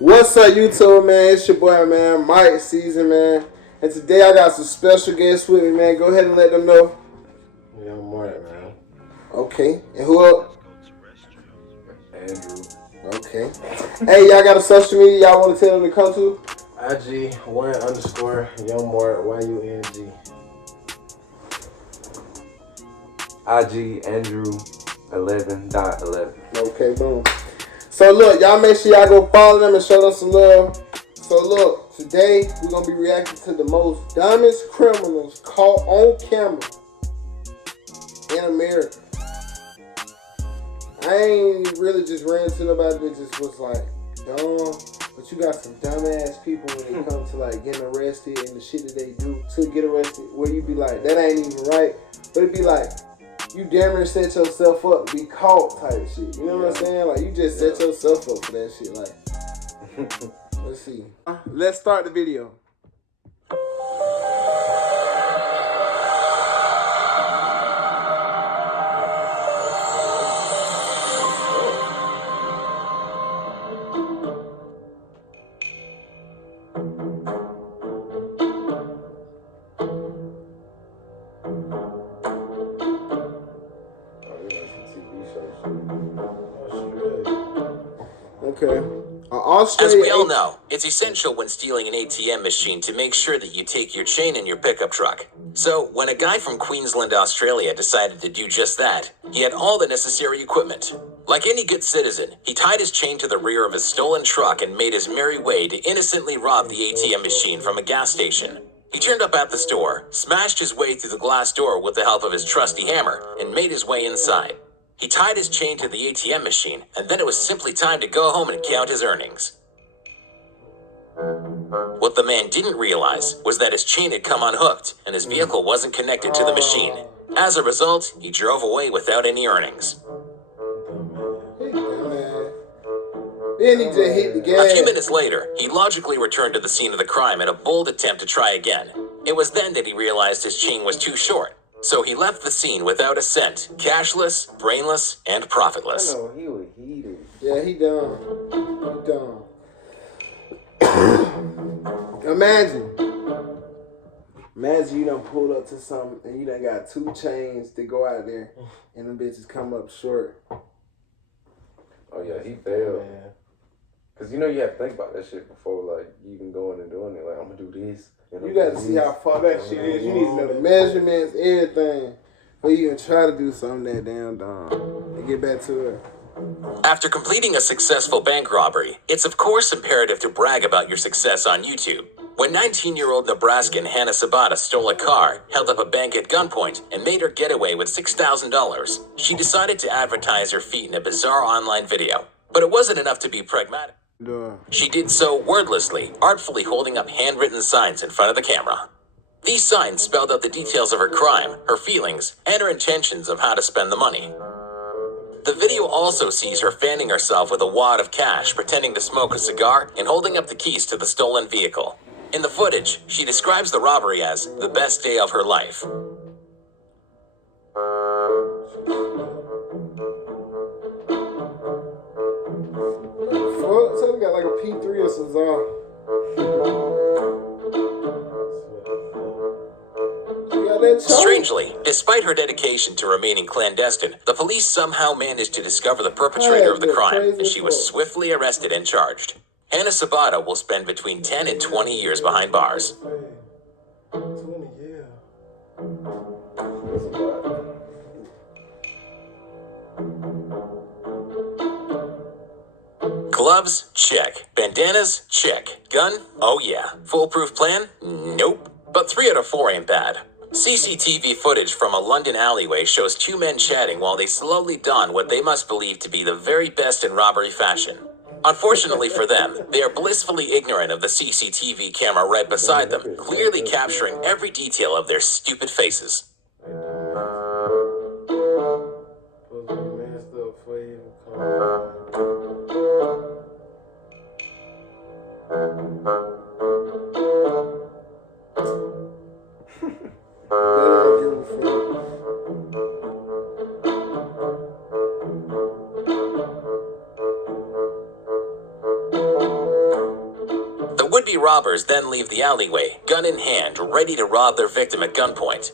What's up, YouTube, man? It's your boy, man, Mike Season, man. And today I got some special guests with me, man. Go ahead and let them know. Young Martin, man. Okay. And who else? Andrew. Okay. Hey, y'all got a social media y'all want to tell them to come to? IG 1_ Young Mart YUNG. IG Andrew 11.11. Okay, boom. So look, y'all make sure y'all go follow them and show them some love. So look, today we're gonna be reacting to the most dumbest criminals caught on camera in America. I ain't really just ran to nobody that just was like dumb, but you got some dumbass people when it comes to like getting arrested and the shit that they do to get arrested, where you be like, that ain't even right. But it be like, you damn near set yourself up to be caught type shit. You know what I'm saying? Like, you just set yourself up for that shit. Like, let's see. Let's start the video. Okay. As we all know, it's essential when stealing an ATM machine to make sure that you take your chain in your pickup truck. So, when a guy from Queensland, Australia decided to do just that, he had all the necessary equipment. Like any good citizen, he tied his chain to the rear of his stolen truck and made his merry way to innocently rob the ATM machine from a gas station. He turned up at the store, smashed his way through the glass door with the help of his trusty hammer, and made his way inside. He tied his chain to the ATM machine, and then it was simply time to go home and count his earnings. What the man didn't realize was that his chain had come unhooked, and his vehicle wasn't connected to the machine. As a result, he drove away without any earnings. Then he just hit the gas. A few minutes later, he logically returned to the scene of the crime in a bold attempt to try again. It was then that he realized his chain was too short. So he left the scene without a cent, cashless, brainless, and profitless. I know, he was heated. Yeah, he dumb. He dumb. Imagine you done pulled up to something and you done got 2 chains to go out there and them bitches come up short. Oh yeah, he failed. Man. Cause you know you have to think about that shit before like you even going and doing it. Like, I'm gonna do this. You got to see how far that shit is. You need to know the measurements, everything, before you can try to do something that damn dumb. And get back to it. After completing a successful bank robbery, it's of course imperative to brag about your success on YouTube. When 19-year-old Nebraskan Hannah Sabata stole a car, held up a bank at gunpoint, and made her getaway with $6,000, she decided to advertise her feat in a bizarre online video. But it wasn't enough to be pragmatic. She did so wordlessly, artfully holding up handwritten signs in front of the camera. These signs spelled out the details of her crime, her feelings, and her intentions of how to spend the money. The video also sees her fanning herself with a wad of cash, pretending to smoke a cigar, and holding up the keys to the stolen vehicle. In the footage, she describes the robbery as the best day of her life. So we got like a P3 or Cesar. Strangely, despite her dedication to remaining clandestine, the police somehow managed to discover the perpetrator of the crime, and she was swiftly arrested and charged. Hannah Sabata will spend between 10 and 20 years behind bars. 20 years. Gloves? Check. Bandanas? Check. Gun? Oh yeah. Foolproof plan? Nope. But 3 out of 4 ain't bad. CCTV footage from a London alleyway shows 2 men chatting while they slowly don what they must believe to be the very best in robbery fashion. Unfortunately for them, they are blissfully ignorant of the CCTV camera right beside them, clearly capturing every detail of their stupid faces. would-be robbers then leave the alleyway, gun in hand, ready to rob their victim at gunpoint.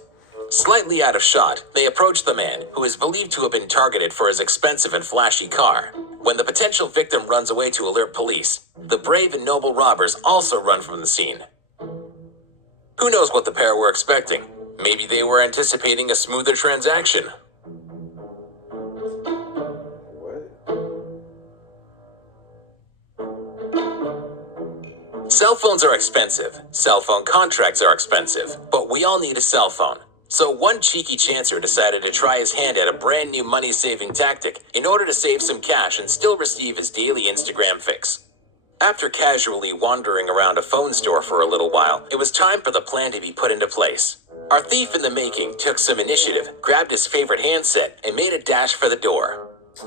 Slightly out of shot, they approach the man, who is believed to have been targeted for his expensive and flashy car. When the potential victim runs away to alert police, the brave and noble robbers also run from the scene. Who knows what the pair were expecting? Maybe they were anticipating a smoother transaction. Cell phones are expensive. Cell phone contracts are expensive. But we all need a cell phone. So one cheeky chancer decided to try his hand at a brand new money-saving tactic in order to save some cash and still receive his daily Instagram fix. After casually wandering around a phone store for a little while, it was time for the plan to be put into place. Our thief in the making took some initiative, grabbed his favorite handset, and made a dash for the door.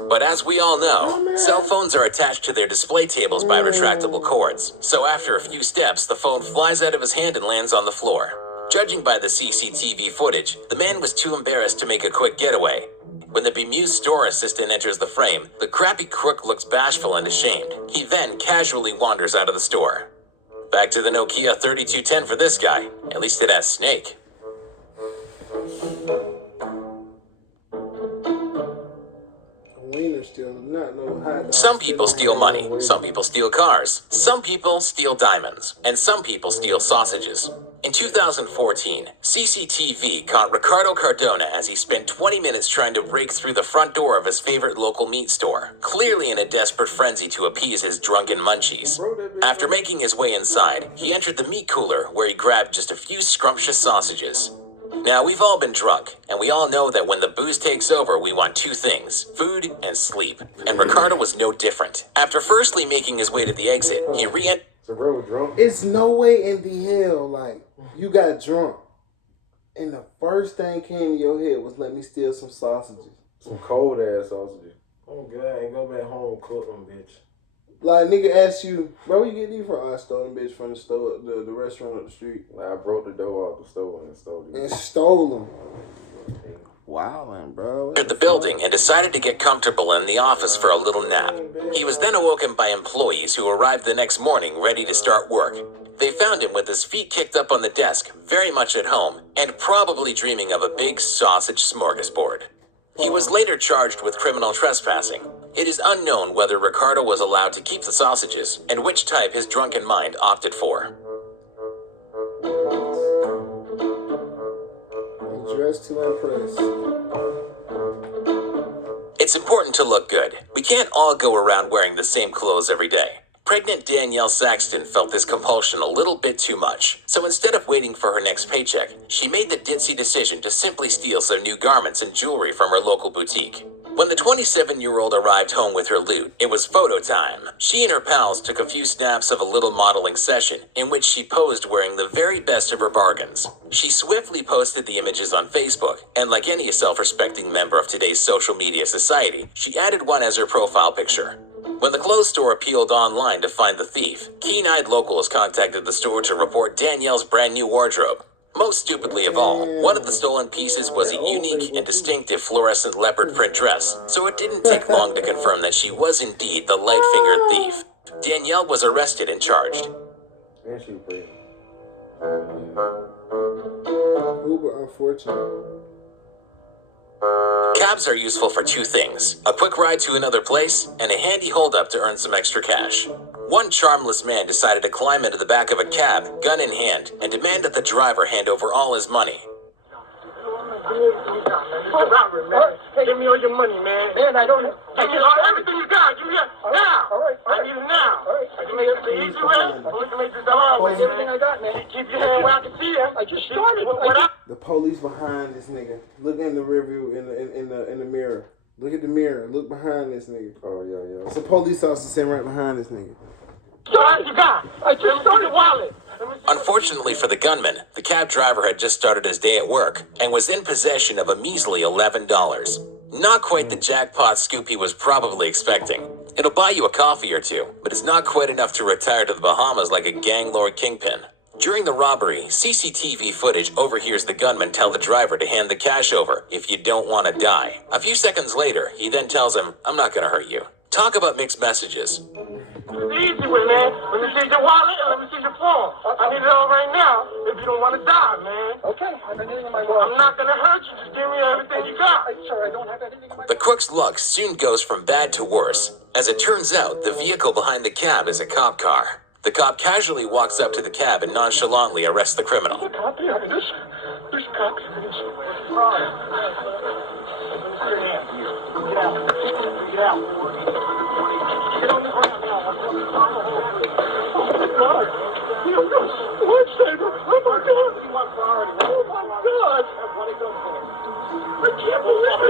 But as we all know, cell phones are attached to their display tables by retractable cords. So after a few steps, the phone flies out of his hand and lands on the floor. Judging by the CCTV footage, the man was too embarrassed to make a quick getaway. When the bemused store assistant enters the frame, the crappy crook looks bashful and ashamed. He then casually wanders out of the store. Back to the Nokia 3210 for this guy. At least it has Snake. Some people steal money, some people steal cars, some people steal diamonds, and some people steal sausages. In 2014, CCTV caught Ricardo Cardona as he spent 20 minutes trying to break through the front door of his favorite local meat store, clearly in a desperate frenzy to appease his drunken munchies. After making his way inside, he entered the meat cooler where he grabbed just a few scrumptious sausages. Now, we've all been drunk, and we all know that when the booze takes over, we want two things, food and sleep. And Ricardo was no different. After firstly making his way to the exit, he re-entered. It's no way in the hell, like, you got drunk, and the first thing came to your head was, let me steal some sausages. Some cold-ass sausages. Oh, God, and go back home and cook them, bitch. Like, nigga asked you, bro, where you get these from? I stole them bitch from the store, the restaurant up the street. Like, I broke the door out the store and stole them. And stole them. Wow, man, bro. Entered the building and decided to get comfortable in the office for a little nap. He was then awoken by employees who arrived the next morning ready to start work. They found him with his feet kicked up on the desk, very much at home, and probably dreaming of a big sausage smorgasbord. He was later charged with criminal trespassing. It is unknown whether Ricardo was allowed to keep the sausages and which type his drunken mind opted for. Dressed to impress. It's important to look good. We can't all go around wearing the same clothes every day. Pregnant Danielle Saxton felt this compulsion a little bit too much, so instead of waiting for her next paycheck, she made the ditzy decision to simply steal some new garments and jewelry from her local boutique. When the 27-year-old arrived home with her loot, it was photo time. She and her pals took a few snaps of a little modeling session in which she posed wearing the very best of her bargains. She swiftly posted the images on Facebook, and like any self-respecting member of today's social media society, she added one as her profile picture. When the clothes store appealed online to find the thief, keen-eyed locals contacted the store to report Danielle's brand new wardrobe. Most stupidly of all, one of the stolen pieces was a unique and distinctive fluorescent leopard print dress, so it didn't take long to confirm that she was indeed the light-fingered thief. Danielle was arrested and charged. And she pretty. Uber unfortunate. Cabs are useful for two things: a quick ride to another place and a handy hold-up to earn some extra cash. One charmless man decided to climb into the back of a cab, gun in hand, and demand that the driver hand over all his money. Give me all your money, man. Man, I don't. Give me everything you got. Give me it now. All right. I need it now. I can make it the easy way, or we can make this the hard way. Everything I got, man. Keep your hand where I can see him. I just started. The police behind this nigga. Look in the rearview in the mirror. Look at the mirror. Look behind this nigga. Oh, yeah. It's a police officer sitting right behind this nigga. You got. I just started wallet. Unfortunately for the gunman, the cab driver had just started his day at work and was in possession of a measly $11. Not quite the jackpot scoop he was probably expecting. It'll buy you a coffee or two, but it's not quite enough to retire to the Bahamas like a gang lord kingpin. During the robbery, CCTV footage overhears the gunman tell the driver to hand the cash over if you don't want to die. A few seconds later, he then tells him, "I'm not going to hurt you." Talk about mixed messages. It's the easy way, man. Let me see your wallet and let me see your phone. I need it all right now if you don't want to die, man. Okay, I got anything in my wallet. I'm not going to hurt you. Just give me everything you got. Sir, I don't have anything in my wallet. The crook's luck soon goes from bad to worse. As it turns out, the vehicle behind the cab is a cop car. The cop casually walks up to the cab and nonchalantly arrests the criminal. There's a cop behind us. There's a cop behind us. Get out. Get out. Get on the ground now. Oh my God. Lifesaver. Oh my God. Oh my God. I can't believe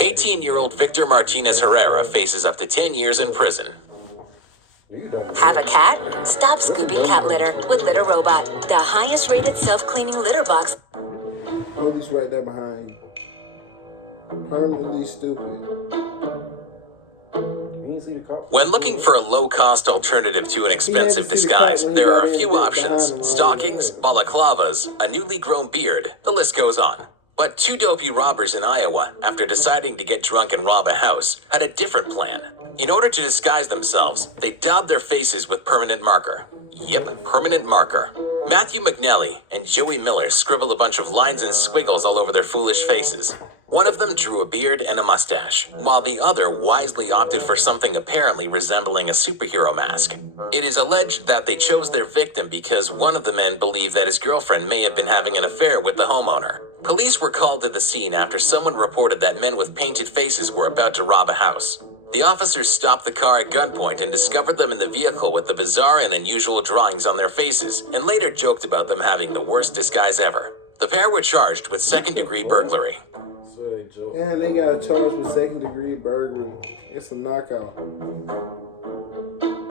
it. 18-year-old Victor Martinez Herrera faces up to 10 years in prison. Have a cat? Stop scooping cat litter with Litter Robot, the highest rated self-cleaning litter box. Police right there behind you. Permanently stupid. When looking for a low-cost alternative to an expensive disguise, there are a few options. Stockings, balaclavas, a newly grown beard, the list goes on. But two dopey robbers in Iowa, after deciding to get drunk and rob a house, had a different plan. In order to disguise themselves, they daubed their faces with permanent marker. Yep, permanent marker. Matthew McNally and Joey Miller scribbled a bunch of lines and squiggles all over their foolish faces. One of them drew a beard and a mustache, while the other wisely opted for something apparently resembling a superhero mask. It is alleged that they chose their victim because one of the men believed that his girlfriend may have been having an affair with the homeowner. Police were called to the scene after someone reported that men with painted faces were about to rob a house. The officers stopped the car at gunpoint and discovered them in the vehicle with the bizarre and unusual drawings on their faces, and later joked about them having the worst disguise ever. The pair were charged with second-degree burglary. Yeah, they got charged with second-degree burglary. It's a knockout.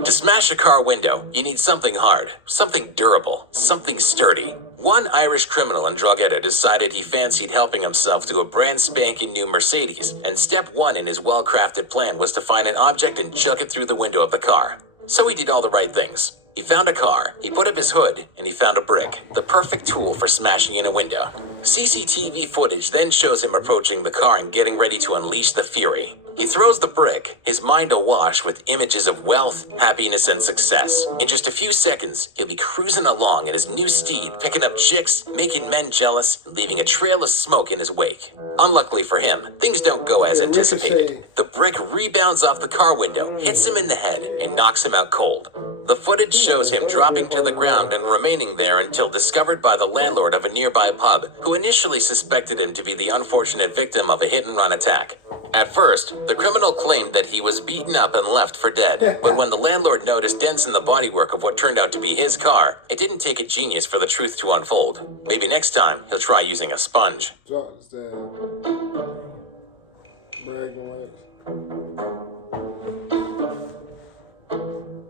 To smash a car window, you need something hard, something durable, something sturdy. One Irish criminal and drug addict decided he fancied helping himself to a brand spanking new Mercedes, and step one in his well-crafted plan was to find an object and chuck it through the window of the car. So he did all the right things. He found a car, he put up his hood, and he found a brick, the perfect tool for smashing in a window. CCTV footage then shows him approaching the car and getting ready to unleash the fury. He throws the brick, his mind awash with images of wealth, happiness, and success. In just a few seconds, he'll be cruising along in his new steed, picking up chicks, making men jealous, and leaving a trail of smoke in his wake. Unluckily for him, things don't go as anticipated. The brick rebounds off the car window, hits him in the head, and knocks him out cold. The footage shows him dropping to the ground and remaining there until discovered by the landlord of a nearby pub, who initially suspected him to be the unfortunate victim of a hit-and-run attack. At first, the criminal claimed that he was beaten up and left for dead, but when the landlord noticed dents in the bodywork of what turned out to be his car, it didn't take a genius for the truth to unfold. Maybe next time, he'll try using a sponge. Drop this down. Bragging rights.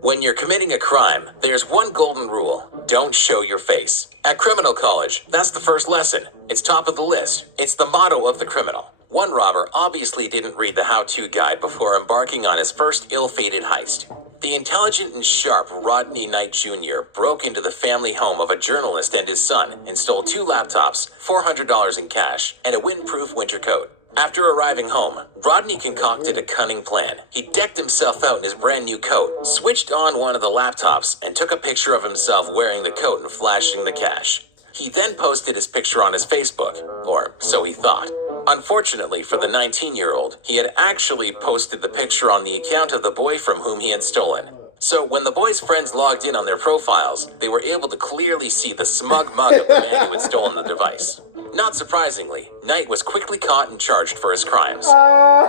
When you're committing a crime, there's one golden rule: don't show your face. At criminal college, that's the first lesson. It's top of the list. It's the motto of the criminal. One robber obviously didn't read the how-to guide before embarking on his first ill-fated heist. The intelligent and sharp Rodney Knight Jr. broke into the family home of a journalist and his son and stole 2 laptops, $400 in cash, and a windproof winter coat. After arriving home, Rodney concocted a cunning plan. He decked himself out in his brand new coat, switched on one of the laptops, and took a picture of himself wearing the coat and flashing the cash. He then posted his picture on his Facebook, or so he thought. Unfortunately for the 19-year-old, he had actually posted the picture on the account of the boy from whom he had stolen. So when the boy's friends logged in on their profiles, they were able to clearly see the smug mug of the man who had stolen the device. Not surprisingly, Knight was quickly caught and charged for his crimes.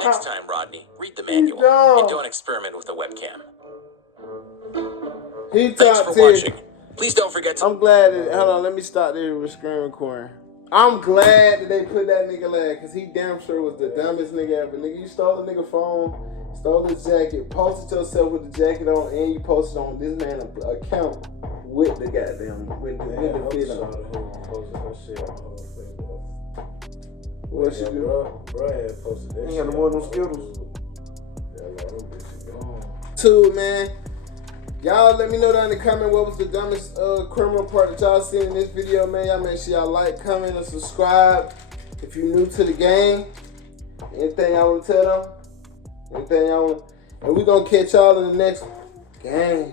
Next time, Rodney, read the manual and don't experiment with a webcam. Thanks for watching. Please don't forget to... I'm glad that... Hold on, let me stop there with screen recording. I'm glad that they put that nigga last, because he damn sure was the dumbest nigga ever. Nigga, you stole the nigga phone, stole his jacket, posted yourself with the jacket on, and you posted on this man's account with the goddamn, with the fit on. What she do? Bro had posted that shit. He got the more than Skittles. Two, man. Y'all let me know down in the comment what was the dumbest criminal part that y'all seen in this video, man. Y'all make sure y'all like, comment, and subscribe. If you're new to the game, anything y'all want to tell them? Anything y'all want? And we gonna catch y'all in the next game.